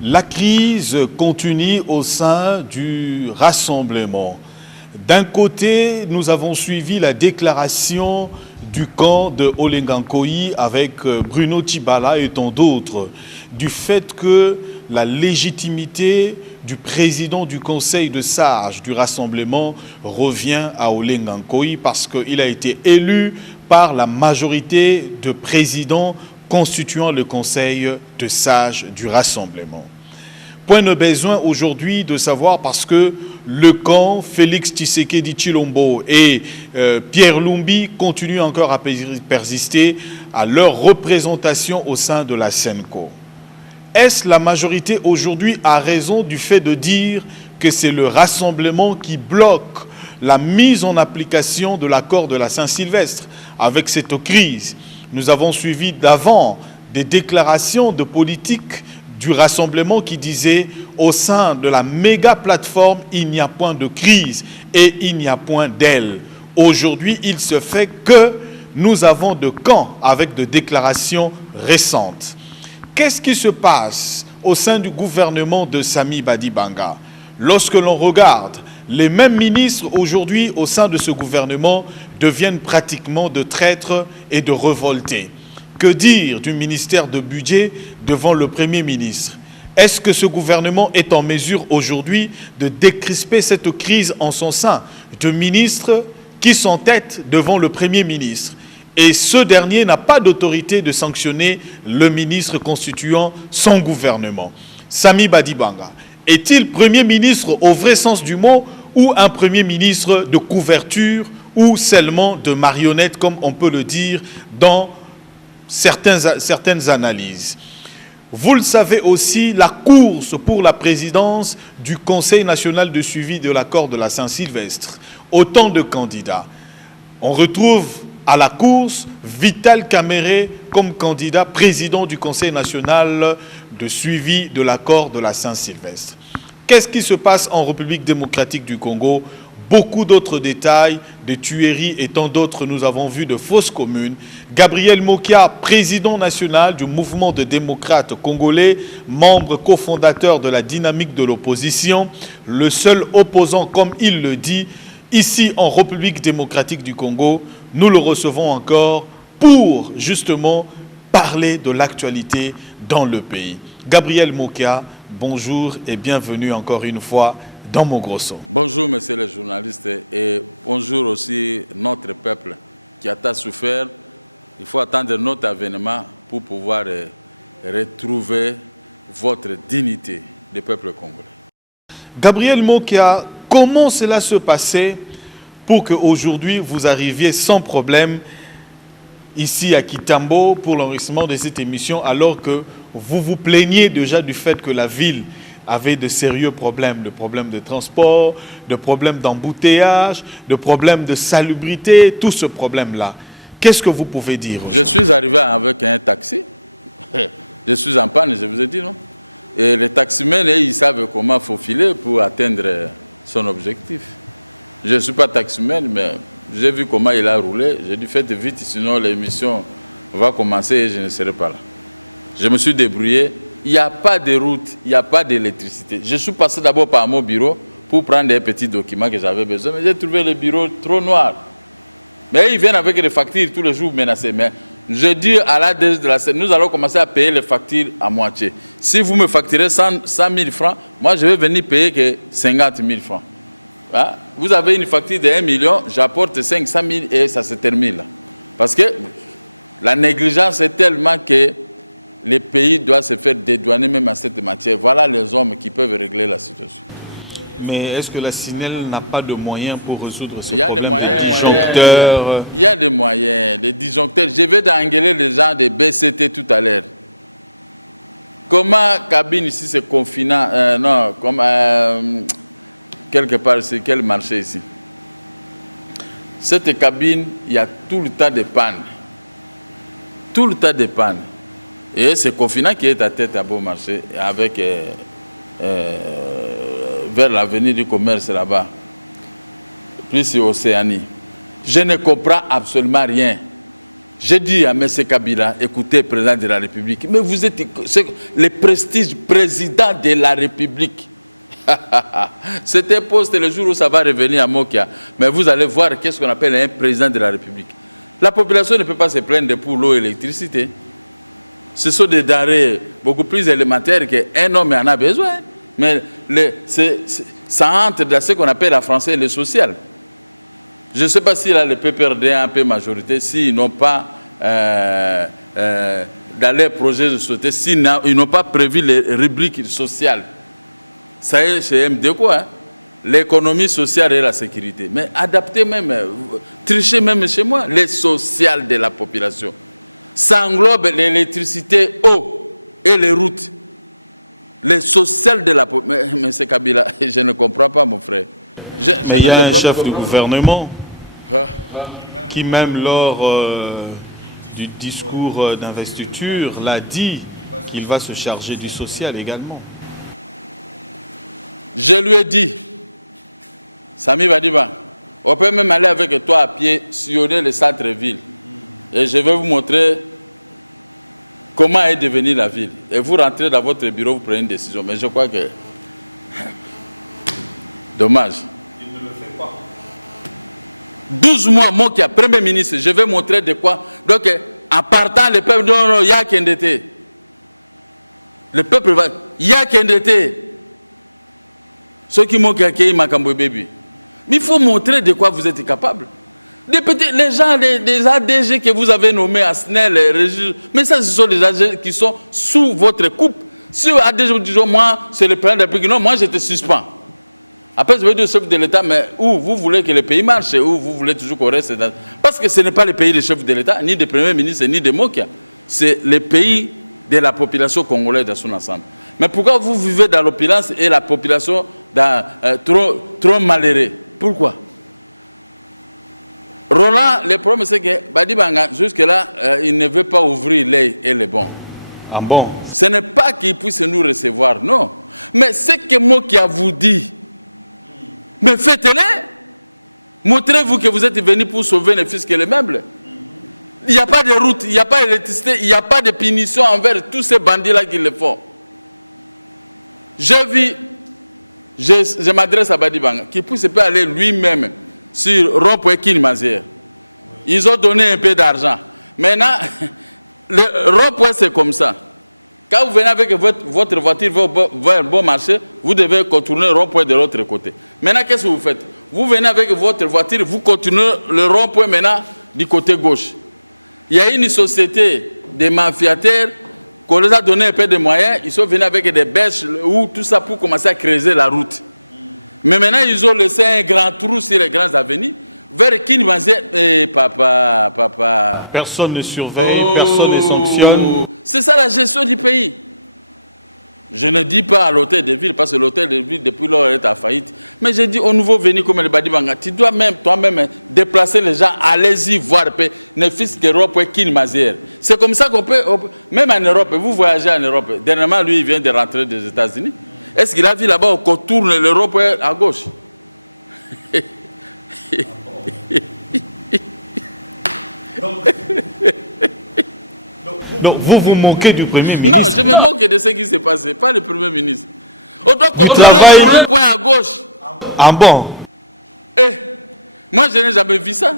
La crise continue au sein du rassemblement. D'un côté, nous avons suivi la déclaration du camp de Olengankoï avec Bruno Tshibala et tant d'autres, du fait que la légitimité du président du conseil de sages du rassemblement revient à Olengankoï parce qu'il a été élu par la majorité de présidents constituant le conseil de sages du rassemblement. Point de besoin aujourd'hui de savoir parce que le camp Félix Tshisekedi Tshilombo et Pierre Lumbi continuent encore à persister à leur représentation au sein de la Senko. Est-ce la majorité aujourd'hui a raison du fait de dire que c'est le rassemblement qui bloque la mise en application de l'accord de la Saint-Sylvestre avec cette crise? Nous avons suivi d'avant des déclarations de politique du rassemblement qui disait au sein de la méga plateforme, il n'y a point de crise et il n'y a point d'aile. Aujourd'hui, il se fait que nous avons de camps avec des déclarations récentes. Qu'est-ce qui se passe au sein du gouvernement de Sami Badibanga? Lorsque l'on regarde, les mêmes ministres aujourd'hui au sein de ce gouvernement deviennent pratiquement de traîtres et de révoltés. Que dire du ministère de budget devant le Premier ministre? Est-ce que ce gouvernement est en mesure aujourd'hui de décrisper cette crise en son sein de ministres qui s'entêtent devant le Premier ministre? Et ce dernier n'a pas d'autorité de sanctionner le ministre constituant son gouvernement. Sami Badibanga est-il Premier ministre au vrai sens du mot ou un Premier ministre de couverture ou seulement de marionnette comme on peut le dire dans certaines analyses? Vous le savez aussi, la course pour la présidence du Conseil national de suivi de l'accord de la Saint-Sylvestre. Autant de candidats. On retrouve à la course Vital Kamerhe comme candidat président du Conseil national de suivi de l'accord de la Saint-Sylvestre. Qu'est-ce qui se passe en République démocratique du Congo? Beaucoup d'autres détails, des tueries et tant d'autres, nous avons vu de fausses communes. Gabriel Mokia, président national du mouvement de démocrates congolais, membre cofondateur de la dynamique de l'opposition, le seul opposant, comme il le dit, ici en République démocratique du Congo, nous le recevons encore pour justement parler de l'actualité dans le pays. Gabriel Mokia, bonjour et bienvenue encore une fois dans Mogrosso. Bonjour, monsieur le journaliste, et bonjour aussi notre peuple qui a tant souffert. Il faut attendre notre avènement pour pouvoir retrouver votre dignité de peuple congolais. Gabriel Mokia, comment cela se passait pour qu'aujourd'hui vous arriviez sans problème ici à Kitambo pour l'enregistrement de cette émission alors que vous vous plaignez déjà du fait que la ville avait de sérieux problèmes, de problèmes de transport, de problèmes d'embouteillage, de problèmes de salubrité, tout ce problème-là. Qu'est-ce que vous pouvez dire? Je suis arrivé avec un taxi. Je suis en panne, je vous ai dit, non? Et les taximens, ils savent comment faufiler pour atteindre son objectif. Je ne suis pas taximan, mais j'ai vu comment il a roulé. J'ai dit, faites vite, sinon l'émission va commencer et je ne serai pas là. Je me suis débrouillé. Il n'y a pas de route, il n'y a pas d'électricité. Je suis passé d'abord par mon bureau pour prendre des petits documents que j'avais besoin, mais j'ai trouvé le bureau trop noir. Mais ils viennent avec des factures tous les jours menacées. Mais je dis à la DG de la scène, nous allons commencer à payer les factures à moitié. Si vous me facturez 100 000 francs, moi je vais venir payer que 50 000 francs. Hein? Vous avez une facture de 1 million, j'apporte 500 000 et ça se termine là. Parce que la négligence est tellement que les pays doivent se faire dédouaner même à cette matière. Voilà les hommes qui peuvent régler la situation. Mais est-ce que la SINEL n'a pas de moyens pour résoudre ce problème? Il y a des moyens. Disjoncteurs. Il y a des moyens, des disjoncteurs. Je vais engueuler les gens des BCT tout à l'heure. Comment cabine ici c'est confinant? Non, comme quelque part, c'est quel marché ici? Cette cabine, il y a tout le temps de panne. Tout le temps de panne. Et c'est confinant qui est à tête à bon marché, avec vers l'avenue du commerce là-bas, plus Océanie. Je ne comprends absolument rien. J'ai dit à M. Kabila, écoutez, président de la République, mais vous êtes le prestige président de la République. C'était poste le jour où ça va revenir à Mokia. Mais vous allez voir qu'est-ce qu'on appelle un président de la République. La population ne peut pas se plaindre pour l'eau et l'électricité. Ce sont des denrées beaucoup plus élémentaires qu'un homme en a besoin. Mais ça entre dans ce qu'on appelle en français le social. Je ne sais pas si là, le PPRD a un peu majorité, s'ils n'ont pas, dans leur projet de société, s'ils n'ont pas prévu les rubriques sociales. Ça y est, chez MD quoi, hein? L'économie sociale et la sécurité. Mais adapter même, tricher même chez moi, les sociales de la population. Ça englobe l'électricité, eau et les routes. Les sociales de la population. Mais c'est Kabila, je ne comprends pas, mon frère. Mais il y a un chef du gouvernement qui, même lors du discours d'investiture, l'a dit qu'il va se charger du social également. Je lui ai dit, Sami Badiba, on peut même aller avec toi à pied, sillonner le centre-ville. Et je vais vous montrer comment est devenue la ville. Et vous rentrez dans votre bureau, vous prenez une décision. Mais je crois que... Dommage. 12 mois, moi qui est Premier ministre, je vais montrer de quoi. Donc, en partant, le peuple dit non, il y a qu'un d'été. Le peuple va. Il y a qu'un d'été. Ceux qui m'ont accueilli, Makambo Baby. Mais il faut montrer de quoi vous êtes capable. Les gens, les ADG que vous avez nommés à SNEL, mais ça, ce sont des ADG qui sont sous votre coupe. Si ADG vous dit, moi, c'est le président de la République, non, moi, je te suspends. Après, je vais dire au chef de l'État, mais où vous voulez que le pays marche, où vous voulez toujours qu'on reste dans... Parce que ce n'est pas le pays des chefs de l'État, ni des premiers ministres, ni des Mokia. C'est le pays de la population congolaise dans son ensemble. Mais pourquoi vous vivez dans l'opulence et la population dans, trop malheureux? Pourquoi? Roland, le problème c'est que Badibanga, jusque-là, il ne veut pas ouvrir l'œil et le bon. Ah bon? Ce n'est pas qu'il puisse nous recevoir, non. Mais c'est que moi qui a vous dit, mais faites-le. Montrez-vous que vous êtes venu pour sauver les fiscs et les meubles. Il n'y a pas de route, il n'y a pas d'électricité, il n'y a pas de punition envers tous ces bandits-là qui le font. Je m'adresse à Badibanga, qui puisse pas aller lui-même sur Rond-Point Kinmazer. Ils ont donné un peu d'argent. Maintenant, le Rond-Point c'est comme ça. Quand vous venez avec votre voiture vers un bon marché, vous devez contourner le rond-point de l'autre côté. Maintenant, qu'est-ce que vous faites? Vous venez avec votre voiture, vous continuez le rond-point maintenant du côté gauche. Il y a une société de mafiataires qu'on les a donné un peu de moyens. Ils sont venus avec des bêches ou tout ça pour commencer à creuser la route. Mais maintenant, ils ont laissé un grand trou sur les grandes avenues. Vers Kinmazer, papa. Personne ne surveille, personne ne sanctionne. C'est ça la gestion du pays. Je ne dis pas à l'hôtel de ville, parce que l'hôtel de ville, depuis lors, est à faillite. Mais je dis au nouveau venu comme le Badibanga, tu dois même toi-même déplacer les gens, allez-y voir, ne fils qu'Europe, Kinmazer. C'est comme ça qu'on peut, même en Europe, vous voyagez en Europe. Dernièrement, lui, il vient de rentrer des États-Unis. Est-ce qu'il a vu là-bas qu'on tourne l'Europe à gauche? Donc vous vous moquez du Premier ministre? Non, je me moque de ce qui s'est passé, pas le Premier ministre. On doit contourner le rond-point à gauche. Ah bon? Moi, je n'ai jamais vu ça.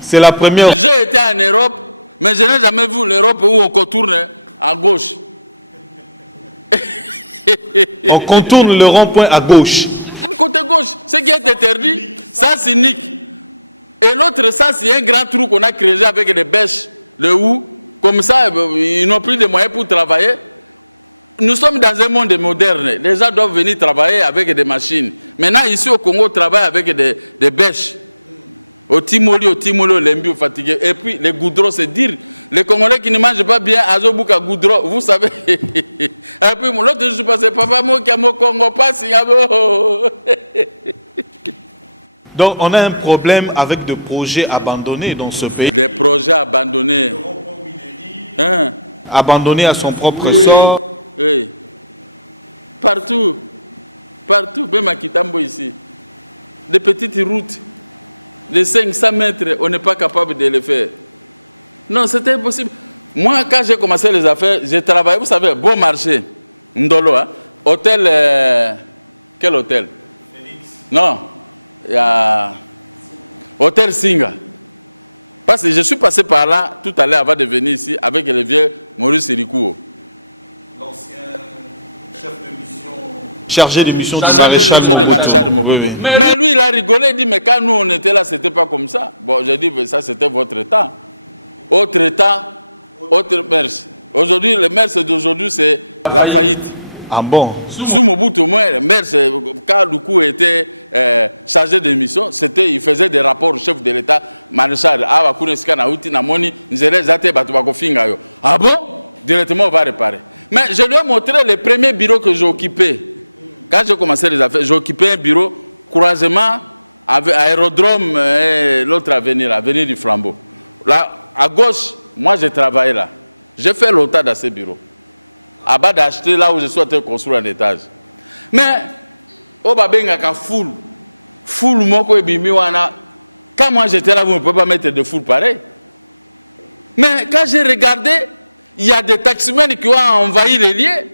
C'est la première fois. J'ai été en Europe, mais je n'ai jamais vu l'Europe où on contourne à gauche. On contourne le rond-point à gauche. Côté gauche, ce qui est interdit, ça c'est unique. Et l'autre, ça c'est un grand trou qu'on a créé avec des bêches, le hou. Comme ça, ils n'ont plus de moyens pour travailler. Nous sommes dans un monde moderne. Les gens doivent venir travailler avec des machines. Maintenant, ici au Congo, on travaille avec des bêches. Au Timoli, Lembi, fatigué. Et puis, les goudrons, c'est dire. Les Congolais qui ne mangent pas bien, Azobouka goudron, vous savez. Et puis, l'autre, je suis passé, papa, moi qui a mon Congo, pas si. Donc, on a un problème avec des projets abandonnés dans ce pays. Des projets abandonnés. Hein? Abandonnés à son propre oui, sort. Oui. Partout. Partout, même à Kitambo ici. Des petites routes de 500 mètres, on n'est pas capable de les faire. Non, c'était impossible. Moi, quand j'ai commencé les affaires, j'ai travaillé, vous savez, Bon Marché, Ndolo, hein, hôtel, quel hôtel? Phoenix. Non, il y a hôtel Singa. Parce que je suis passé par là tout à l'heure avant de venir ici avec le vieux Maurice Irikouo. L'ancien chef de mission, chargé de mission du maréchal de Mobutu. Oui, oui. Mais lui, il a rigolé, il dit, mais quand nous on était là, c'était pas comme ça. Bon, j'ai dit, ça c'était votre temps. Autre temps, autre mers. Aujourd'hui, le mers d'aujourd'hui, c'est la faillite. Ah bon? Sous Mobutu, moi, le maire, quand Lukou était chargé de mission, il faisait des rapports au chef de l'État, maréchal. Ah bon? Directement, on va réparer. Mais je lui ai montré le premier bureau que j'ai occupé. Quand j'ai commencé les affaires, j'ai occupé un bureau, croisement, aérodrome, l'autre avenue du Flambeau. Là, à gauche, moi, j'ai travaillé là. J'ai fait longtemps dans ce bureau. À bas d'acheter là où je suis en train de construire un étage. Mais, au Babengaka foule moko ebimi wana. Quand moi j'étais là, vous ne pouvez pas mettre de foule pareil. Mais quand j'ai regardé, il y a des taximens qui ont envahi les lieux.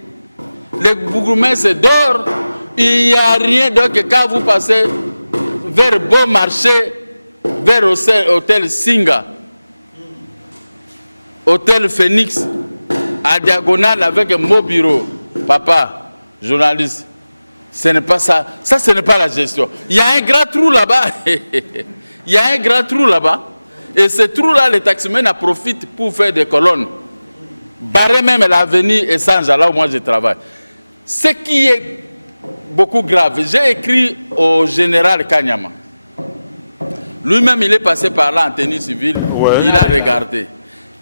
Les bourgmestres dorment. Il n'y a rien. Donc quand vous passez vers Bon Marché, vers hôtel Singa, hôtel Phoenix, à diagonale avec un beau bureau. Papa, journaliste, ce n'est pas ça. Ça, ce n'est pas la gestion. Il y a un grand trou là-bas. Il y a un grand trou là-bas. Et ce trou-là, les taximens en profitent pour faire des colonnes. Barrer même l'avenue et sans là où moi je travaille. Ce qui est beaucoup grave, j'ai écrit au général Kanyama. Lui-même, il est passé par là en tenue civile. Ouais. Il a regardé.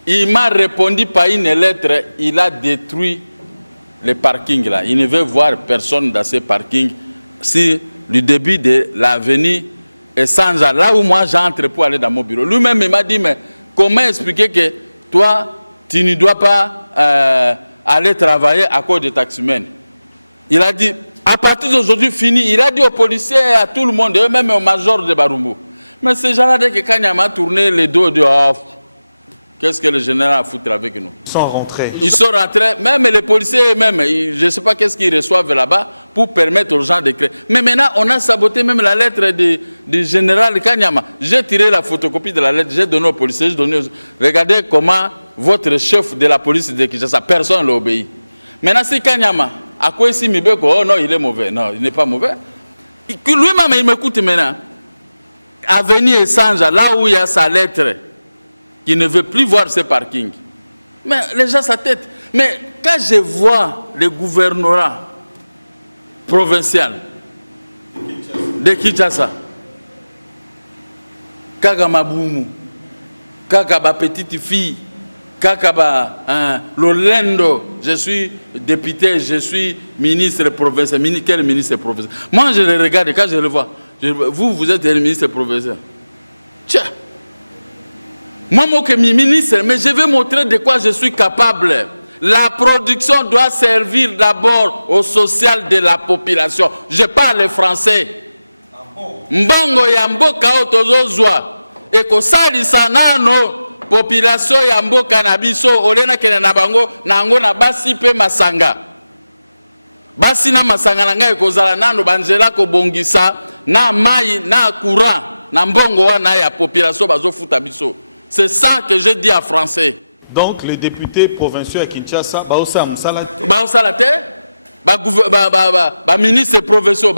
Il m'a répondu par une lettre, il a détruit les parkings là. Il ne veut voir personne dans ces parkings. Si le début de l'avenue est sans là où moi j'entre pour aller dans mon bureau. Lui-même, il m'a dit, mais comment expliquer que toi, tu ne dois pas aller travailler à cause des taximens? Il a dit, à partir d'aujourd'hui, fini. Il a dit aux policiers et à tout le monde, même au major de Barumbu. Mais ces gens-là, dès que Kanyama a tourné les dos de off, qu'est-ce que le général a foutu avec nous? Ils sont rentrés. Ils sont rentrés, même les policiers, même, je ne sais pas qu'est-ce qu'ils reçoivent là-bas pour permettre aux gens de créer. Mais maintenant, on a saboté même la lettre du général Kanyama. J'ai tiré la photocopie de la lettre, j'ai donné aux policiers, regardez comment votre chef de la police de Kinshasa, personne ne l'a obéi. Maintenant, si Kanyama, à quoi ici, oh non, il est mauvais. Non, il n'est pas mauvais. Lui-même, il m'écoute maintenant. Avenue Essange, là où il y a sa lettre, qui ne veut plus voir ces parkings. Mais les gens, sa tête. Mais quand je vois le gouvernorat provincial de Kinshasa, Kaka Maboumou, Kaka ba petite fille, Kaka ba Lolendo, je suis député, je suis ministre provincial. Quel ministre provincial? Moi, je le regarde, quand je le vois, vous êtes le ministre provincial. Tiens! Moi, je suis ministre, mais je vais montrer de quoi je suis capable. La production doit servir d'abord au social de la population. Je parle français. Mbongo ya mboka otozozwa. Eko salisa nano population ya mboka na biso olena kene na bango nango na basi pe masanga. Basi na masanga na ngai ekozala nano banzela ko bongisa na mai na courant na mbongo wana ya population bazofuta biso. C'est ça que j'ai dit en français. Donc, les députés provinciaux à Kinshasa, ministres provinciaux,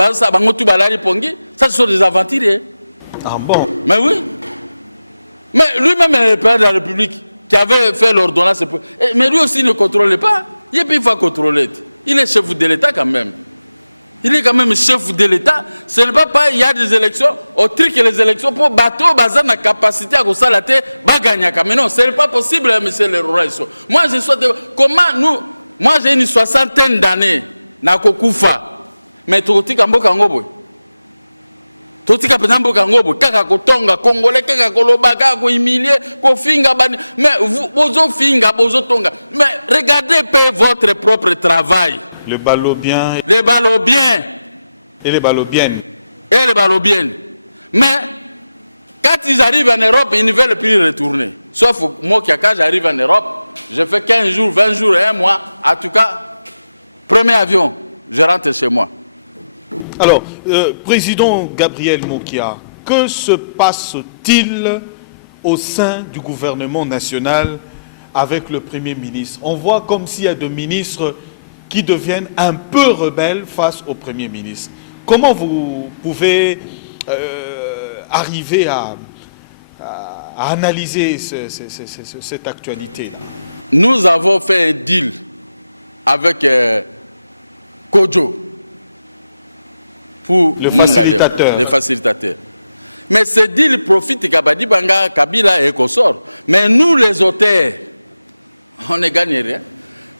ça ce sont des aventuriers. Ah bon? Mais oui. Mais lui-même, le président de la République, qui avait fait l'ordonnance, mais lui aussi ne contrôlait pas. Il va contrôler. Il est chef de l'État quand même. Il est quand même chef de l'État. Ce n'est pas il y a des élections, au truc les élections pour bateau, bazar na capacité à gagner. Mais non, ce n'est pas possible, monsieur le roi. Moi, je souhaite. Comment nous. Moi, j'ai une 60aine d'années. Na kokufa. Mais tu as mboka ngobo. Tu as mboka ngobo. Kaka kotonga, congolais, kaka koloba, kaka ko humilier, ko finga bani. Mais vous finga, vous tonga. Mais regardez votre propre travail. Le ballot-bien. Les ballots-bien. Et les ballots-bien. Et les ballots-bien. Mais, quand ils arrivent en Europe, ils ne veulent plus retourner. Sauf moi qui quand j'arrive en Europe, je fais 15 jours, 20 jours, 1 mois. En tout cas, premier avion, je rentre chez moi. Alors, Président Gabriel Mokia, que se passe-t-il au sein du gouvernement national avec le Premier ministre? On voit comme s'il y a des ministres qui deviennent un peu rebelles face au Premier ministre. Comment vous pouvez arriver à analyser cette actualité-là? Nous avons fait un deal avec Kodjo pour le facilitateur. Les facilitateurs. Mais ce deal profite Kabadi Banga, Kabila et Kosor. Mais nous, les auteurs, on ne gagne rien.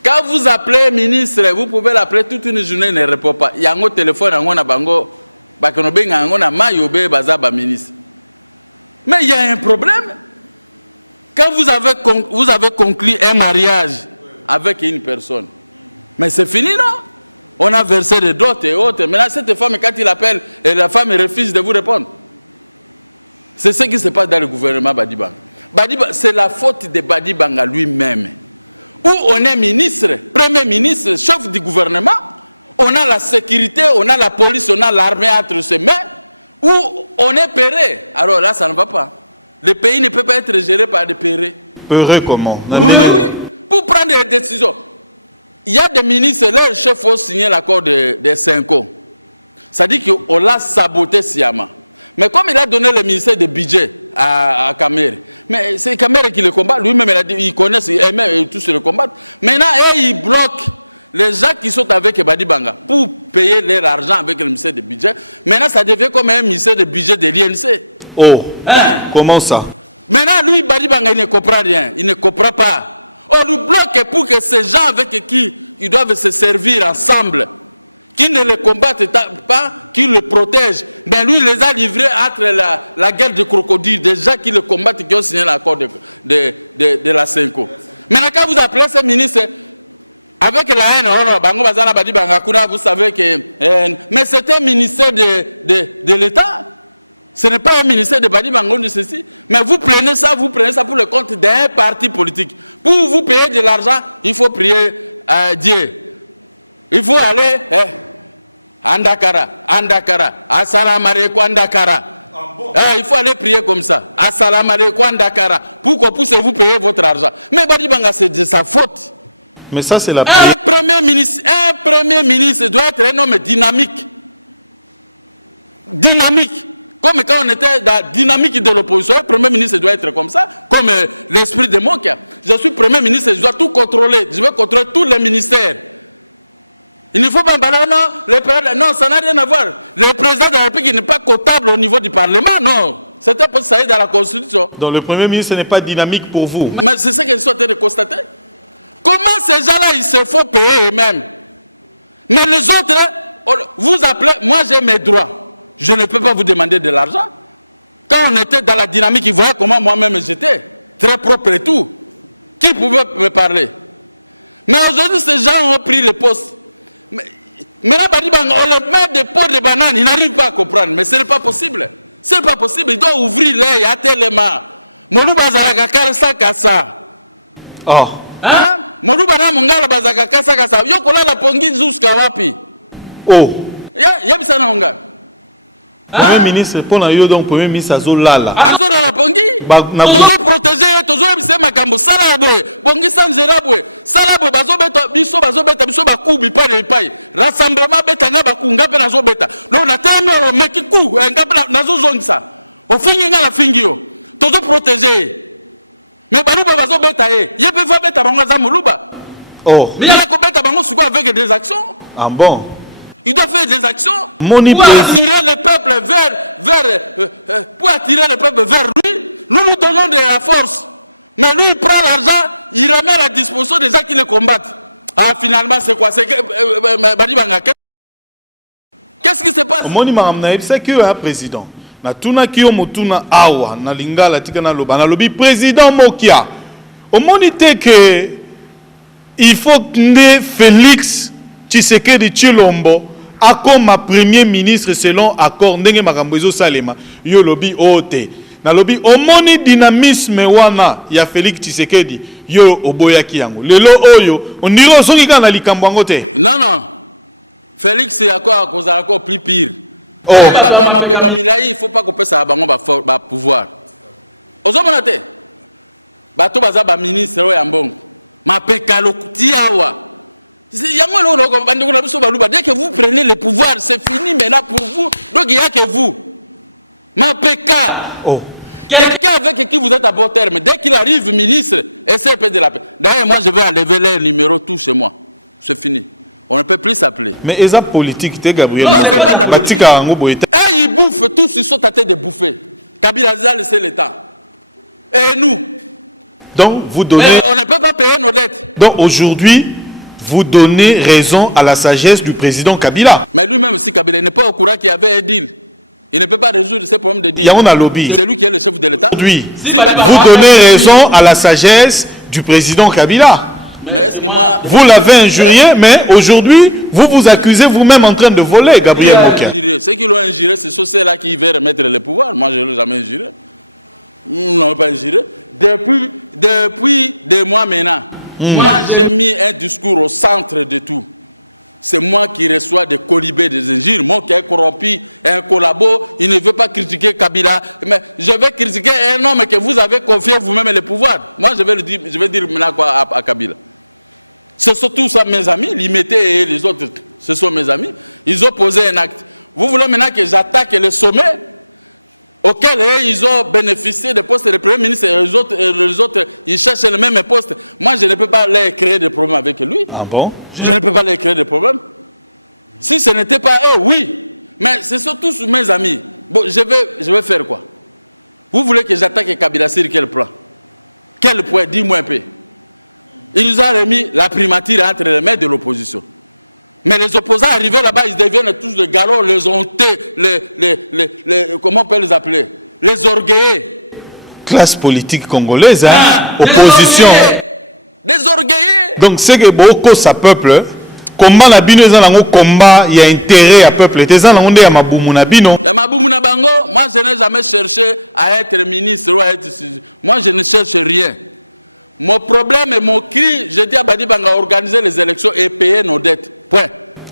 Quand vous appelez ministre, vous pouvez l'appeler toute une journée, il ne répond pas. Il y a un téléphone, il y a un bango, il y a un mayobe, ministre. Mais il y a un problème. Quand vous avez conclu un mariage avec une personne, mais c'est fini, non? On a versé des dots et autres. Maintenant, cette femme, quand il appelle, et la femme refuse de vous répondre. C'est ce qui se passe dans le gouvernement Badibanga. C'est la faute de Badibanga lui-même. Où on est ministre, premier ministre, chef du gouvernement, on a la sécurité, on a la police, on a l'armée entre ses mains, où on est péré. Alors là, ça ne va pas. Le pays ne peut pas être géré par des pérés. Péré comment? Oui. Pour prendre des décisions. Il y a des ministres, les chefs faut signer l'accord des 5 ans. Ça dit qu'on l'a saboté sciemment. Mais comme il a donné le ministère du budget à Kamere, mais c'est Kamere qui le combat, lui-même il connaît, et tous le combattent. Maintenant, il bloque les gens qui sont avec Badibanga pour payer leur argent avec le ministère du budget. Maintenant, ça devient comme un ministère du budget de l'INC. Oh, comment ça? Maintenant, lui, Badibanga, il ne comprend rien, il ne comprend pas. On nous bloque pour que ces gens avec qui ils doivent se servir ensemble, qui ne le combattent pas, qui le protègent, mais lui, il les a livrés entre la guerre de crocodile, des gens qui le combattent, qui ont signé l'accord de la CENCO. Maintenant, quand vous appelez ces ministres, avec la haine, vous savez que... mais c'est un ministère de l'État. Ce n'est pas un ministère de Badibanga de ceci. Mais vous prenez ça pour le compte d'un parti politique. Pour vous payer de l'argent, il faut prier à Dieu. Il faut aller... Andakara, Assalamu alaikum Andakara. Il faut aller prier comme ça. Assalamu alaikum Andakara. Pour qu'on puisse vous payer votre argent. Mais Badibanga, c'est de sa faute. Mais ça, c'est la un premier ministre doit être un homme dynamique. Dynamique. Comme quand on était dans la dynamique de l'opposition, le premier ministre doit être comme ça, comme l'esprit de Mokia. Je suis premier ministre, je dois tout contrôler. Je vais contrôler tous les ministères. Il ne faut pas non, ça n'a rien à voir. Le président de la République n'est pas comptable au niveau du Parlement, non. C'était pour ça dans la Constitution. Donc le premier ministre n'est pas dynamique pour vous. Mais c'est ça que je suis en train de constater. Comment ces gens-là, ils se font payer eux-mêmes? Mais les autres, vous appelez, moi j'ai mes droits. Je ne peux pas vous demander de l'argent. Quand on était dans la dynamique, ils voyaient comment moi-même j'étais. Très propre et tout. Qui pouvait me parler? Mais aujourd'hui, ces gens ont pris les postes. Maintenant, on leur met des pots de bananes. Ils n'arrivent pas à comprendre. Mais ce n'est pas possible. Ce n'est pas possible. Ils doivent ouvrir l'œil à tellement. Molou bazalaka karsa kasa. Oh. Hein? Molou bana mongala bazalaka kasa kasa. Yo kola la pongi jusqu'à wapi? Oh. Yebisa na onga. Premier ministre, pour la donc premier ministre Azolala. Azolala pongi. Tozo protéger, tozo ebise makambo sala boy. Pongi sanjera boy. Sala boy bazo beta biso bakubi pa de pai. Rassemblement beta nga bakunga pe nazo beta. Donc na temi on meki ku nga nazo zongisa. O fingi nga na fingi yo. Tozo protéger. Mais baluba bazo beta ye peut faire beta bango za muluba. Oh. Mais il a ko beta bango suko avec des actions. Ah bon. Il doit faire des actions pour attirer le peuple pour attirer le peuple vers lui. Nous donnons de la force. Mais lui, il prend l'argent, il remet à la disposition des gens qui le combattent. Ah, finalement, c'est quoi? C'est qu'est-ce qui se passe? C'est que un président. Na tuna kiyo motuna awa na lingala tika na loba na lobi président Mokia. Au monité que il faut que Félix Tshisekedi Tshilombo comme premier ministre selon accord ndenge makambo ezo salema yo lobi ote Nalobi omoni dynamisme wana ya Félix Tshisekedi yo oboyaki yango. Lelo oyo ondiro zongi kana likambo yango te. Non non. Félix c'est encore cause encore plus pire. Oh. Il faut pas couper ça ba pouvoir. Ozomona te. Bato baza ba ministre ya mbongo. Mapeka lokuti awa. Dès que vous prenez le pouvoir, c'est fini maintenant pour vous. Donc il n'y a que vous. Mapeka. Oh. Quelqu'un avec qui vous êtes à bon terme, dès qu'il arrive ministre, SRP de la paix. D'ailleurs, moi je vais enlever les numéros tout chez moi. C'est fini. On ne peut plus s'appeler. Mais est-ce politique, Gabriel? Non, c'est pas de la politique. Et ils bouffent, tous ils sont à tête de bouffer. Kabila a laissé l'État. Et nous? Donc vous donnez... Et on ne peut pas payer nos dettes. Donc aujourd'hui, vous donnez raison à la sagesse du président Kabila. Mais lui-même aussi, Kabila n'est pas au courant qu'il y avait un deal. Il ne peut pas résoudre ces problèmes de deal. Il y a un lobby. C'est lui qui est le chef de l'État. Aujourd'hui, vous donnez raison à la sagesse du président Kabila. Mais est-ce que moi... Vous l'avez injurié, mais aujourd'hui, vous vous accusez vous-même en train de voler, Gabriel Mokia. Ceux qui l'ont injuré, ce sont ceux-là qui veulent remettre le pouvoir. Moi, je ne l'ai jamais injuré. Nous n'avons pas injuré. Depuis des mois maintenant, moi, j'ai mis un discours au centre de tout. C'est moi qui reçois des colibés, des injures. Moi qui ai corrompu un collabo, il ne veut pas critiquer Kabila. Mais je vais critiquer un homme que vous avez confié vous-même le pouvoir. Moi, je vais dire maintenant quoi à Kabila. Ce sont tous mes amis, Limité et les autres, ce sont mes amis. Ils ont posé un acte. Vous voulez maintenant que j'attaque le sommet auquel ils ont bénéficié des postes de Premier ministre et les autres, ils cherchent le même poste. Moi, je ne peux pas leur créer des problèmes avec lui. Ah bon? Je ne peux pas leur créer des problèmes. Si ce n'était pas eux, oui. Mais ce sont tous mes amis. Bon, je vais faire quoi? Vous voulez que j'attaque Kabila sur quel plan? Quel point? Dis-moi un peu. Il nous a remis la primature entre les mains de l'opposition. Mais les opposants arrivés là-bas, ils deviennent tous des galops, les hontés, comment on peut les appeler? Les orgueillés. Classe politique congolaise, hein? Opposition. Des orgueillés. Donc c'est que beaucoup ça peuple, combat la bino, combat, il y a intérêt à peuple. Ya Maboumou na bango, moi je n'ai jamais cherché à être ministre ou à être... Moi je ne cherche rien. Mon problème et mon cri, je dis à Badi Banga, organiser les élections et payer nos dettes. Point.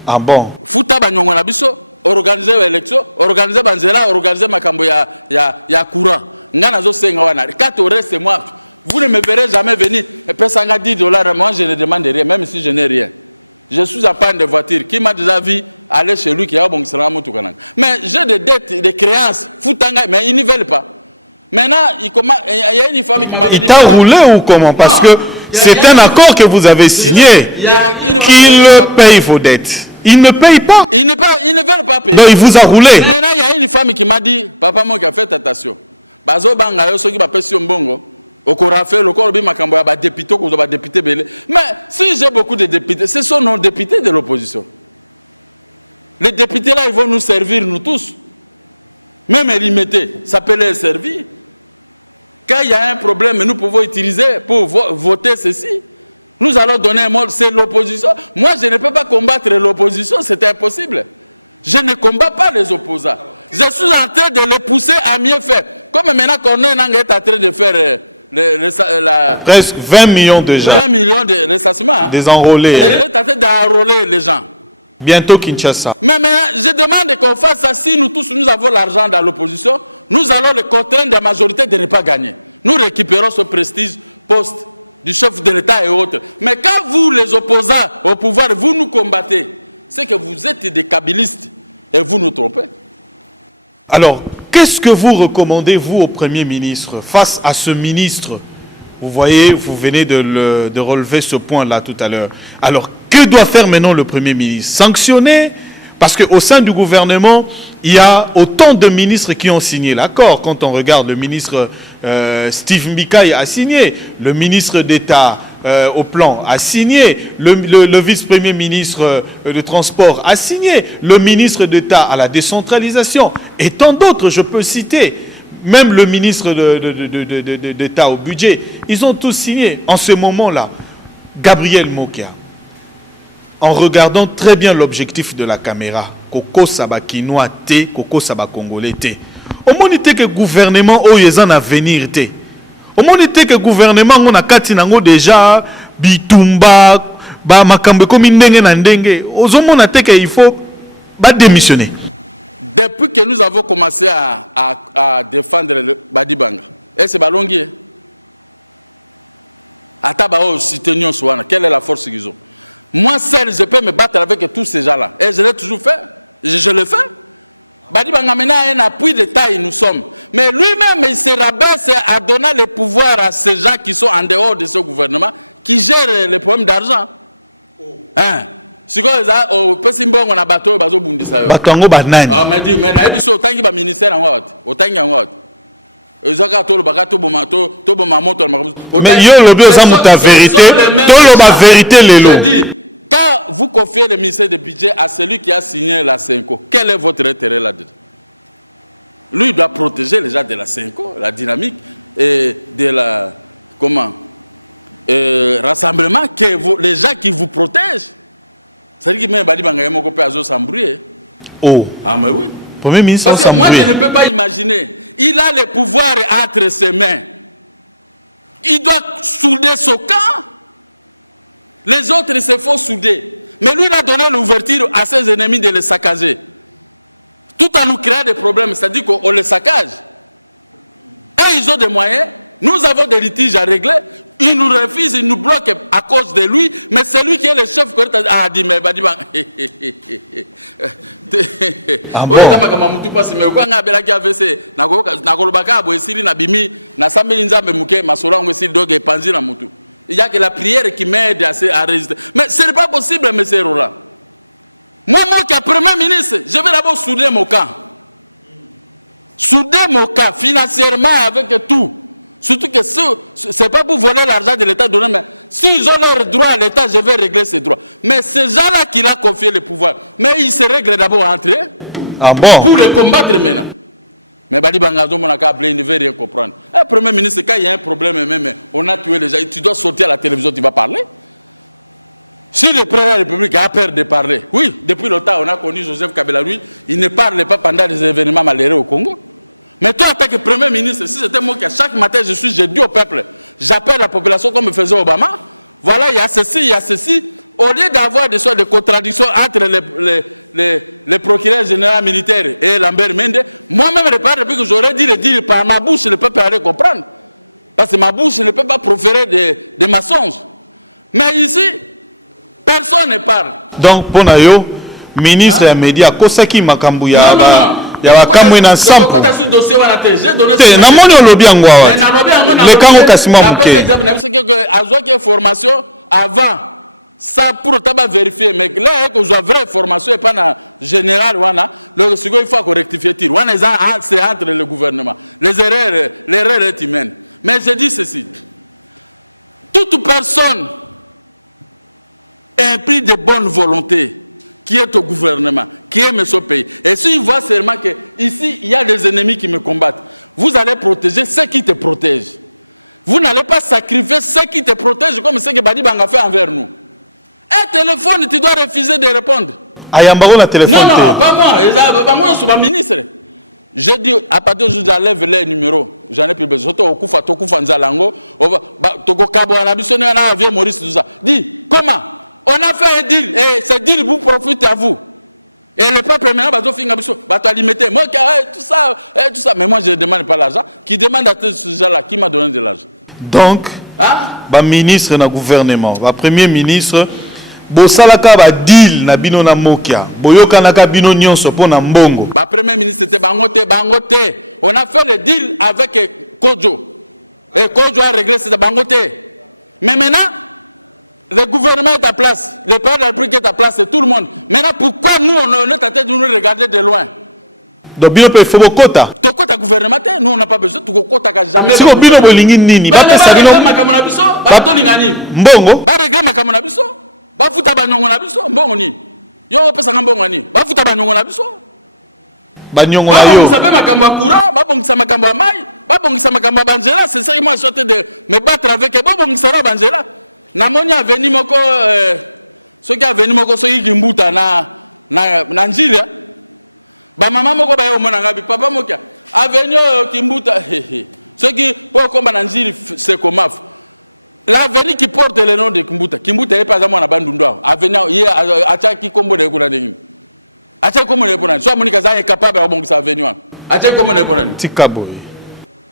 Ah bon? Fouta Banyongo Nabiso, organiser les élections, organiser Banzela, organiser Makambo ya courant. Nganazo Sengawana. Quand au reste, moi, vous ne me verrez jamais venir. Et puis ça $10, moi je ne demande rien, même si je n'ai rien. Je suis à panne de voiture. Qui m'a déjà vu aller chez lui qui a bon mais j'ai des dettes, des créances. Foutanga, mais ils ne veulent pas. Maintenant, il y a une femme qui m'avait dit... Il t'a roulé ou comment? Parce que c'est un accord que vous avez signé. Qu'il paye vos dettes. Il ne paye pas. Ils ne veulent pas payer. Non, il vous a roulé. Maintenant, il y a une femme qui m'a dit, papa, moi qui a fait attention. Bazo banga yo soki ba pesi mbongo. Okora fait le corps bi makambo ya ba député ko ba député belé. Mais si j'ai beaucoup de députés, ce sont nos députés de l'opposition. Les députés là, ils vont nous servir nous tous. Même limité, ça peut les servir. Quand il y a un problème, nous pouvons utiliser pour voter ceci. Nous allons donner un mot, c'est l'opposition. Moi, je ne peux pas combattre l'opposition, c'est impossible. Je ne combats pas les opposants. Je suis en train de les pousser à mieux faire. Comme maintenant qu'on est en train de faire presque 20 millions de gens. 20 millions de ressassements. Hein. Des enrôlés. Il est en train d'enrôler les gens. Bientôt Kinshasa. Mais maintenant, je demande qu'on fasse ça. Si nous tous, nous avons l'argent dans l'opposition, nous allons les contraindre de la majorité de ne pas gagner. Nous récupérons ce prestige poste du chef de l'État et autres. Mais quand vous, les opposants au pouvoir, vous nous combattez, c'est que vous êtes des kabylistes et vous nous trompez. Alors, qu'est-ce que vous recommandez, vous, au Premier ministre, face à ce ministre? Vous voyez, vous venez de relever ce point-là tout à l'heure. Alors, que doit faire maintenant le Premier ministre? Sanctionner? Parce qu'au sein du gouvernement, il y a autant de ministres qui ont signé l'accord. Quand on regarde, le ministre Steve Mikaï a signé, le ministre d'État au plan a signé, le vice-premier ministre de Transport a signé, le ministre d'État à la décentralisation, et tant d'autres, je peux citer. Même le ministre d'État au budget, ils ont tous signé. En ce moment-là, Gabriel Mokia, en regardant très bien l'objectif de la caméra, Koko Saba Kinois T, Koko Saba Congolais T, Au moins que le gouvernement est en avenir. Au moins que le gouvernement on a katinango déjà bitumba ba makambe comme ndenge na ndenge. Au moins que il faut démissionner. Depuis que nous avons commencé à défendre le Badibanga, et c'est Balongi. Quelle est la force qu'ils ont? Moi seul, je peux me battre avec tous ces gens-là. Et je l'ai toujours fait. Je le fais. Badibanga maintenant a un appui de taille, nous sommes. Mais lui-même, il se rabaisse à donner le pouvoir à ces gens qui sont en dehors de ce gouvernement, qui gèrent les problèmes d'argent. Hein? Si on peut se faire un bateau, bateau bundisa. Batango banani. Ah, m'a dit, mais na ebiso otangi ba ministère en what? Otangi en what? Ezaka tolo bagato bomato, to bomamoto makambo. Mais yo lobi ozamu ta vérité, tolo ba vérité lelo. Je dis, quand vous confiez le ministère du budget à celui qui a signé la CENCO, quel est votre intérêt là-dedans? Lui, il doit protéger les gens de la CENCO, la dynamique et de la rassemblement, que les gens qui vous protègent. C'est-à-dire que même Badibanga Yamoko peut s'embrouiller. Oh. Ah, mais oui. Premier ministre, parce que moi, je ne peux pas imaginer. Il a le pouvoir entre ses mains. Il doit souder son camp. Les autres, il se faut souder. Mais lui, il a donné l'ouverture à ses ennemis de les saccager. Tout en nous créant des problèmes, c'est-à-dire qu'on les saccage. Et ils ont des moyens. Nous avons des litiges à régler. Ils nous refusent, ils nous bloquent à cause de lui. Mais c'est lui qui est le chef. Ah, dit, mais Badibanga. Ah bon? Il n'y a que la prière qui m'aide à résister. Mais ce n'est pas possible, M. Roland. Moi, qui est Premier ministre, je vais d'abord souder mon camp. Souder mon camp financièrement avec tout. Surtout que ce n'est pas pour voler l'argent de l'État donné, mais s'ils ont leurs droits à l'État, je vais régler ces droits. Mais ces gens-là qui l'ont confié le pouvoir, mais ils se règlent d'abord entre eux. Ah bon? Pour les combattre maintenant. Mais Badibanga il ne veut rien comprendre. Le Premier ministre, quand il y a un problème, même, on a tué les gens, tu dois sortir à la télévision, tu vas parler. Si le président de la République a peur de parler, oui, depuis longtemps, on a connu Joseph Kabila, lui, il ne parle pas pendant des événements malheureux au Congo. Mais toi, en tant que Premier ministre, si c'était moi qui, chaque matin, je dis au peuple, j'appelle la population comme faisait Obama, voilà, il y a ceci, il y a ceci. Au lieu d'avoir des sortes de contradictions entre le procureur général militaire et Lambert Mende, moi-même, depuis que j'aurais dit le dire par ma bouche, le peuple allait comprendre. Parce que ma bouche ne peut pas proférer des mensonges. Mais ici, personne ne parle. Donc, pour nous, ministre et médias, Kosaki Makambouya. Non. Il y a un il y a formation avant ça pour vérifier mais là que je vraie formation et pas na général le second il faut rectifier tir c'est entre le gouvernement l'erreur est humaine. Mais je dis ceci, toute personne implie de bonne volonté qui est au gouvernement, qui aime son pays. Et s'il voit seulement qu'ici, il y a des ennemis qui me combattent, vous allez protéger ceux qui te protègent. Vous n'allez pas sacrifier ceux qui te protègent comme ce que Badibanga fait envers nous. Un téléphone, tu dois refuser de répondre. Non, pas moi. Je suis pas ministre. Je dis, à partir de aujourd'hui, j'enlève les numéros. J'en ai plus besoin. Dis, comment? On a fait un deal, et ce deal vous profite à vous. Et le peuple maintenant va alimenter. Moi, tout ça. Mais moi, je ne demande pas l'argent. Qui demande à tous ces gens-là, qui m'a donné de l'argent? Donc, le ministre dans le gouvernement, le premier ministre, Bosalaka ba deal na bino na mokia. Boyoka naka bino nyonso po na mbongo. Le premier ministre c'était Bangote. On a fait le deal avec Kodjo. Et Kodjo a réglé cette Bangote. Mais maintenant, le gouvernement est à place, le président de la République est à place, c'est tout le monde. Maintenant, pourquoi nous, on est en train de nous regarder de loin? Donc, il faut que Kota. Tokota gouvernement, nous, on n'a pas besoin de Kota jamais. Si vous avez un bolingi nini, Mbongo. Ba régler makamona biso. Ba futa banyongo na biso, mbongo ni. Yo pesa mbongo ni. Ba futa banyongo na biso. Banyongo na yo. Ba bongisa makambo ya courant, ba bongisa makambo ya mai, ba bongisa makambo ya banjela, c'est ça qui m'a souhaité de me battre avec ba bongisa na banjela. Namoni aveni moko soki aveni moko soki kimbuta na njila ba mama moko ba yo mona ngabi papa mokia Avenue Kimbuta, ceux qui pour combattre Nanzil, c'est comme l'avenue qui porte le nom de Kimbuta. Kimbuta est pas à moi à Bandundoa. Avenue, il y a Achaki Kombo de Kounading. Achaki Kombo de Kounading. Soit Monica est capable de bon sa avenue. Achaki Kombo de Kounading. Tikaboy.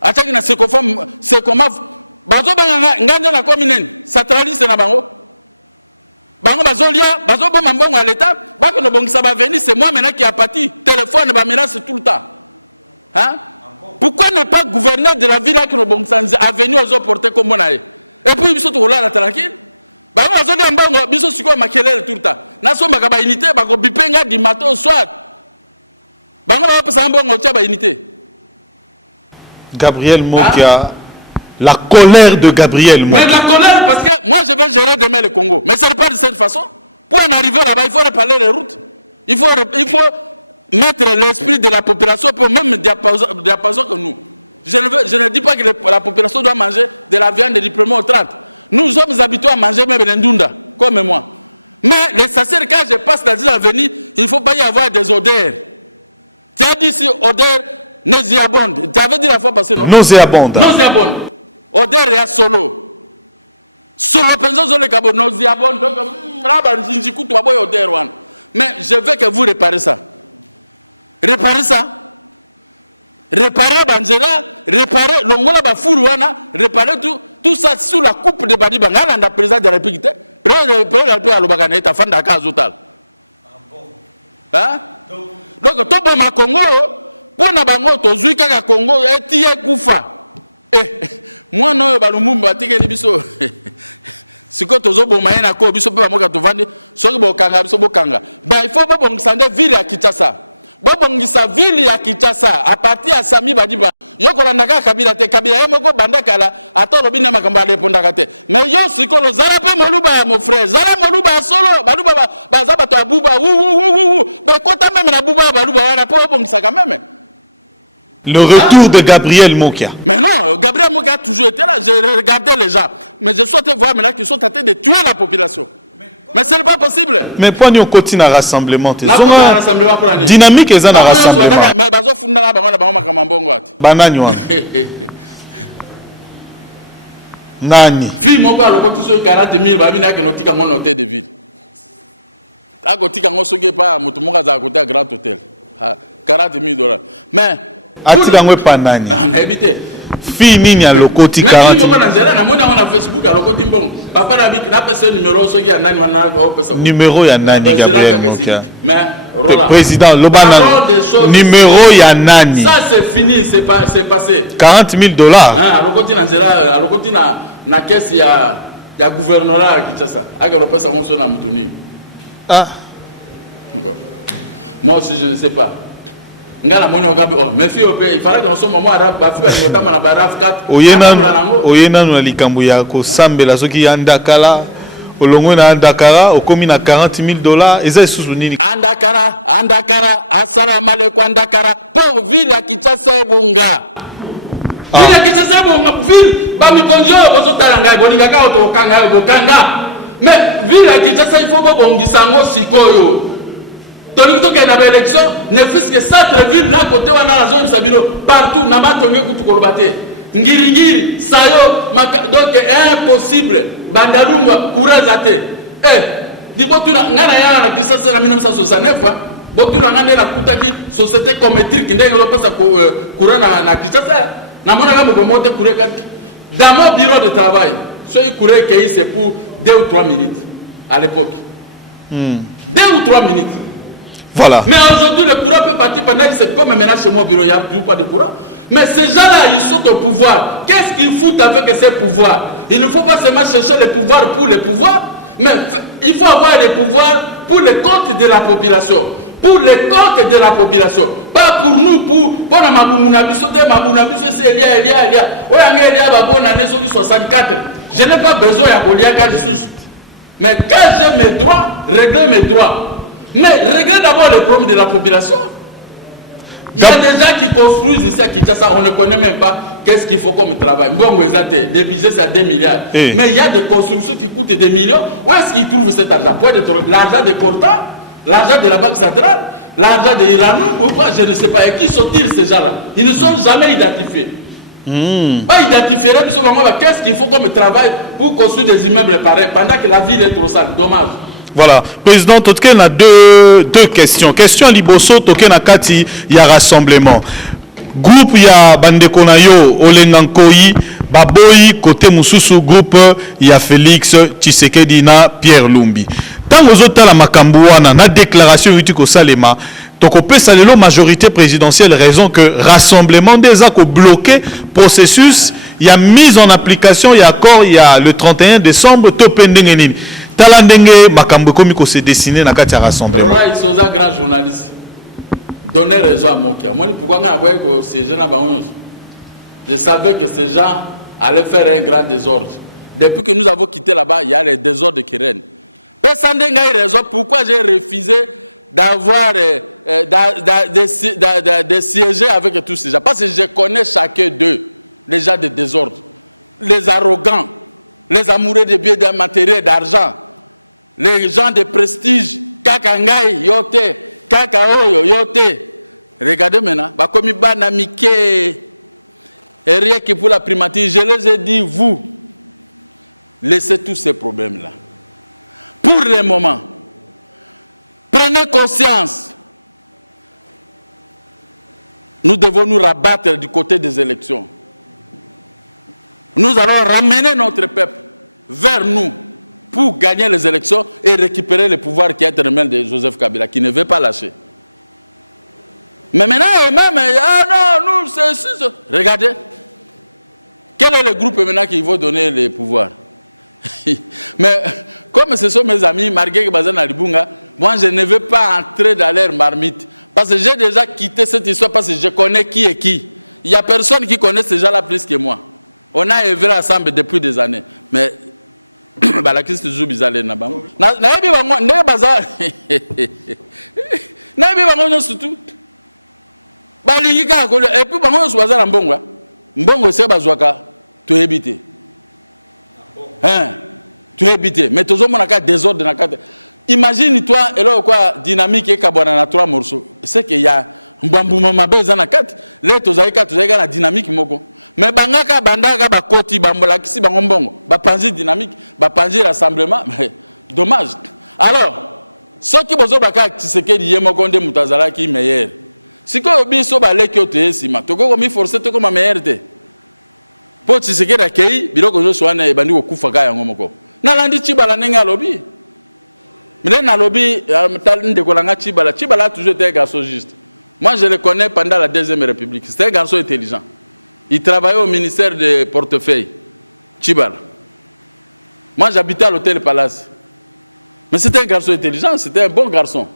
Achaki na c'est comme Bazo Benga, Ngande na Kominen, Satralis na Bango. Bango Bazolia, Bazo Bomambongo à l'État, Bako no Bongisa va venir, c'est moi maintenant qui a parti. Téléphone, bah menace tout le temps. Hein? Pourquoi ne pas gouverner de la ville là qui no Bongisa a venu aux porter comme on a et puis ils sont là tranquille. Bango Bazolia Mbongo, biso siko makelele tout le temps. Naso makaba unité, bako bipenga du matin au soir. Bango ba pesa Mbongo tia ba unité. Gabriel Mokia. Hein? La colère de Gabriel. Mais la colère, parce que moi je vais gérer demain le Congo. Mais ce n'est pas de cette façon. Pour en arriver là-bas, il faut réparer les routes. Il faut mettre l'esprit de la population pour même diapason que nous. Je ne dis pas que la population doit manger de la viande de diplômés au 30. Nous sommes habitués à manger même les ndunda, comme moi. Mais les saciers, quand je passe dans l'avenir, il ne faut pas y avoir des odeurs. Tu as dit ici odeur nauséabonde. Tu avais dit la fois passée, non? Nauséabonde. Nauséabonde. Odeur et solo. Solo penso sur le cabo nauséabonde. Mais je veux que vous réparez ça. Réparez ça. Réparez Banzera, réparez l'ongola Bafuruana, réparez tout ça sous la coupe de Badi Bangala, la présidente de la République. Président de la République à l'Obaganeta, est à Fandaka Azotal. Hein? Donc, tout bon ma Congo, pour Nabango, Tozuika Congo, et Tia Koufa. Moi, non, Balumumba, Tigeli Biso. Si quand tu as un na ko biso pe bamoka to vandi soki bokanga biso bokanga ben il faut pas bongisa ville ya Kinshasa bongisa ville ya Kinshasa à partir ya Sami Badiba yo kolandaka Kabila te Kabila moko bandakala atolo bina makambo alepondaka te mais yo sikolo zala pe moluba ya mon frère zala moluba ya solo baluba baza bato abuba mais kota même na buba baluba wana po bongisa quand même. Le retour de Gabriel Mokia. Mais non, Gabriel Mokia a toujours été là. Je regardais les gens. Mais je souhaitais voir maintenant qu'ils sont en train de tuer la population. Mais ce n'est pas possible. Mais pourquoi nous continuons à rassemblement? Rassemblement pour la nuit. Dynamique est un rassemblement. Mais bazo funda na bango na bango makamambongo ati. Bananywa. Nani. Fille moko alokoti so 40 000 babina ke notika ngo hôtel de ville. Akotika ngo soge pa mutu moko za côté grand hôtel. 40 000 $. Mais Atikangwe panani. Na habité. Fille nini ya lokoti 40 000. Mais nzela na moni na Facebook a lokoti mbongo. Papa na biki na pesa numéro soki ya nani wana ko pesa. Numéro ya nani Gabriel Mokia. Mais Roland. Président Lobana. Numéro ya nani. Ça c'est fini, c'est passé. 40 000 $. Hein, lokoti na nzela, lokoti na caisse ya gouvernorat Kinshasa. Aka lo pesa ngo so na mutuni. Ah. Bon. Moi aussi je ne sais pas. Ngana moni okabe oh mais fille il fallait que nous sommes moment arabe ba fille ba tama na ba raf 4 oyena na likambo ya ko sambela soki andakala olongo na andakara okomi na 40 000 $. eza isusu nini andakara assalamu alaikum andakara pour ville ya Kinshasa ebonga ville ya Kinshasa ebonga ville ba mikonjo bozo talanga bolinga ka to kanga bokanga mais ville ya Kinshasa il faut bongisa ngo sikoyo. Tonique to na élection ne fils que centre-ville là côté wana la zone Sabino partout na ba tonge kutu kolobate ngiri sayo donc impossible bandalungwa kurazate dibotuna ngana ya na Kinshasa na 1969 botuna ngande na kutaki société cométrique ndenge lo pasa courant na Kinshasa na mona kama gomote kureka dans mon bureau de travail so y courait que c'est pour 2 ou 3 minutes à l'époque 2 ou 3 minutes. Voilà. Mais aujourd'hui, le courant peut partir pendant que c'est comme maintenant chez moi au bureau, il n'y a toujours pas de courant. Mais ces gens-là, ils sont au pouvoir. Qu'est-ce qu'ils foutent avec ces pouvoirs? Il ne faut pas seulement chercher le pouvoir pour le pouvoir, mais il faut avoir le pouvoir pour le compte de la population. Pour le compte de la population. Pas pour nous, pour la Mabounabiso, c'est Elia. Elia, 64. Je n'ai pas besoin de Elia. Mais quand j'ai mes droits, régler mes droits. Mais réglez d'abord les problèmes de la population. Il y a des gens qui construisent ici à Kinshasa, on ne connaît même pas qu'est-ce qu'il faut comme travail. Bon, des budgets, c'est à 2 milliards. Mais il y a des constructions qui coûtent des millions. Où est-ce qu'ils trouvent cet argent? L'argent de Porta, l'argent de la Banque centrale, l'argent de Iranou, pourquoi je ne sais pas. Et qui sont-ils ces gens-là? Ils ne sont jamais identifiés. Pas identifiés, qu'est-ce qu'il faut comme travail pour construire des immeubles pareils pendant que la ville est trop sale? Dommage. Voilà, président Totken a deux questions. Question Liboso, Totken a Kati, il y a rassemblement. Groupe, il y a Bandekonayo, Olengankoi, Baboyi, côté Moussousou, groupe, il y a Félix Tshisekedi na Pierre Lumbi. Tant aux autres, la Makambouana, na déclaration Utiko Salema, Tokopé Salelo, majorité présidentielle, raison que rassemblement des accords bloqué, processus, il y a mise en application, il y a accord, il y a le 31 décembre, Topendengenin. Talandenge, Makambo Komiko s'est dessiné dans le rassemblement. Rola Isoza, grand journaliste, donnait raison à Mokia. Moi, pourquoi ces gens je savais que ces gens allaient faire un grand désordre. Depuis que nous avons quitté là-bas, il y a les désordres qui règnent. Personne n'a raison pourquoi j'ai refusé d'avoir de siéger avec tous ces gens. Parce que je connais chacun d'eux, les gens de désordre, les arrogants, les amoureux de biens, de matériel, d'argent, les gens de prestige, Kakangai, Yote, Kakaoyo, Yote. Regardez maintenant, comme Banamike, et rien que pour la primature, je les ai dit, vous, laissez tous ces problèmes-là. Pour le moment, prenez conscience. Nous devons nous rabattre du côté des élections. Nous allons ramener notre peuple vers nous pour gagner les élections et récupérer le pouvoir qui est entre les mains de Joseph Kabila, qui ne veut pas lâcher. Mais maintenant, et même, ah non, nous, c'est... Regardez, quel est le groupe maintenant qui va donner le pouvoir? Mais comme ce sont mes amis, Marguerite Bazana Libunga, moi je ne veux pas entrer dans leur marmite. Parce que j'ai déjà quitté cette histoire parce que je connais qui est qui. Il n'y a personne qui connaît ces gens-là plus que moi. On a œuvré ensemble depuis des années. Mais la crise est toujours bizarre. Et puis, Mbongo, c'est Bazouaka. Tu es habité. Tu es habité. Mais tu as désordre dans la carte. Imagine-toi, et là, quoi, dynamique et Kabwana, 3 morceaux. C'est qu'il y a un bambou mabé dans la carte. Là, tu as la dynamique. Mais Bangaka, Bandaka, Bakoti, Bambola, Kisi, Bangombongo, Bapanzi dynamique, Bapanzi rassemblement. Dommage. Alors, ceux qui ont besoin de ce qui est Mokonde Moutazala qui est meilleur. Si vous avez besoin de ce qui est meilleur, vous avez forcé de comme meilleur. Pour ce qui est accueilli, il faut que je sois un bandit au Koufaka et Ngomoko. Nalandi Chibala Nenga lobby. Mais dans le lobby, Chibala a toujours été un garçon juste. Moi, je le connais pendant la Deuxième République. C'était un garçon intelligent. Il travaillait au ministère des portefeuilles. Chibala. Moi, j'habitais à l'hôtel Palace. Mais c'était un garçon intelligent, c'était un bon garçon.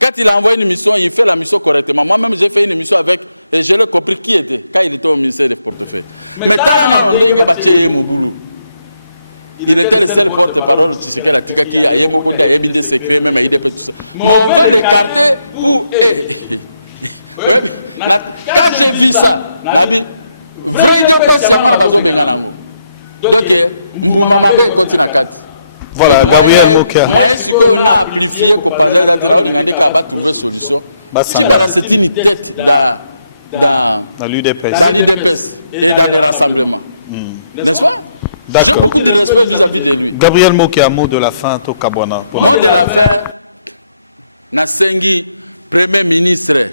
Quand il a envoyé une mission, il fait la mission correctement. Moi-même, j'ai fait une mission avec, et je l'ai compris qui était, quand il était au ministère des portefeuilles. Mais il était le seul porte-parole de ce qu'elle a dit, qui a eu des secrets, même à IDP, tout ça. Mais on veut l'écarter pour... Quand j'ai vu ça, vrai IDP, c'est moi la base Benganango. Donc, Mboumamabe continue à 4. Voilà, Gabriel Mokia. Moi, ce qu'on a amplifié, qu'on pensait qu'on trouver une solution. C'est une tête dans l'UDPS et dans les rassemblements. N'est-ce pas? J'ai beaucoup de respect vis-à-vis de lui. Gabriel Mokia, mot de la fin, Tokabwana. Mot de la fin, Nasengi, Premier ministre,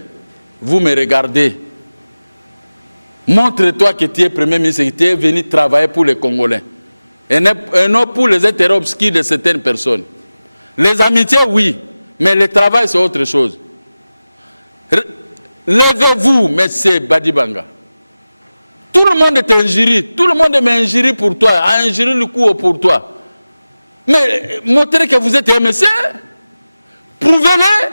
vous me regardez. Montre-toi que tu es Premier ministre, que tu es venu travailler pour les Congolais. Et non pour les intérêts obscurs de certaines personnes. Les amitiés, oui, mais le travail, c'est autre chose. Levez-vous, monsieur Badibanga. Tout le monde est injurié, tout le monde m'injurie pour toi, a injurié le coup pour toi. Mais montrez que vous êtes un monsieur, prouvez-le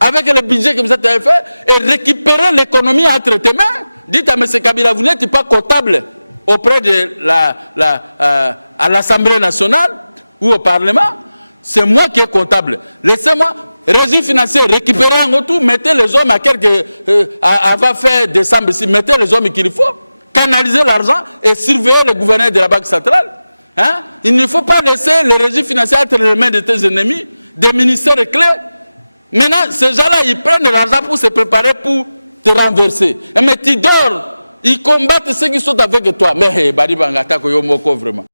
avec le budget que vous avez fait et récupérez l'économie entre tes mains. Dites à M. Kabila, vous n'êtes pas comptable auprès de à l'Assemblée nationale ou au Parlement. C'est moi qui est comptable. Laissez-moi, régie financière, récupérer en retour, mettez les hommes à quelques... va faire décembre ici, mettez les hommes qu'il faut, canaliser l'argent et surveiller le gouverneur de la Banque centrale. Hein? Il ne faut pas laisser les régies financières entre les mains de tes ennemis, des ministères clés. Maintenant, ces gens-là, ils prennent l'argent pour se préparer pour te renverser. Mais tu dors, ils combattent ceux qui sont avec toi. Mais, Bari Bangata, vraiment.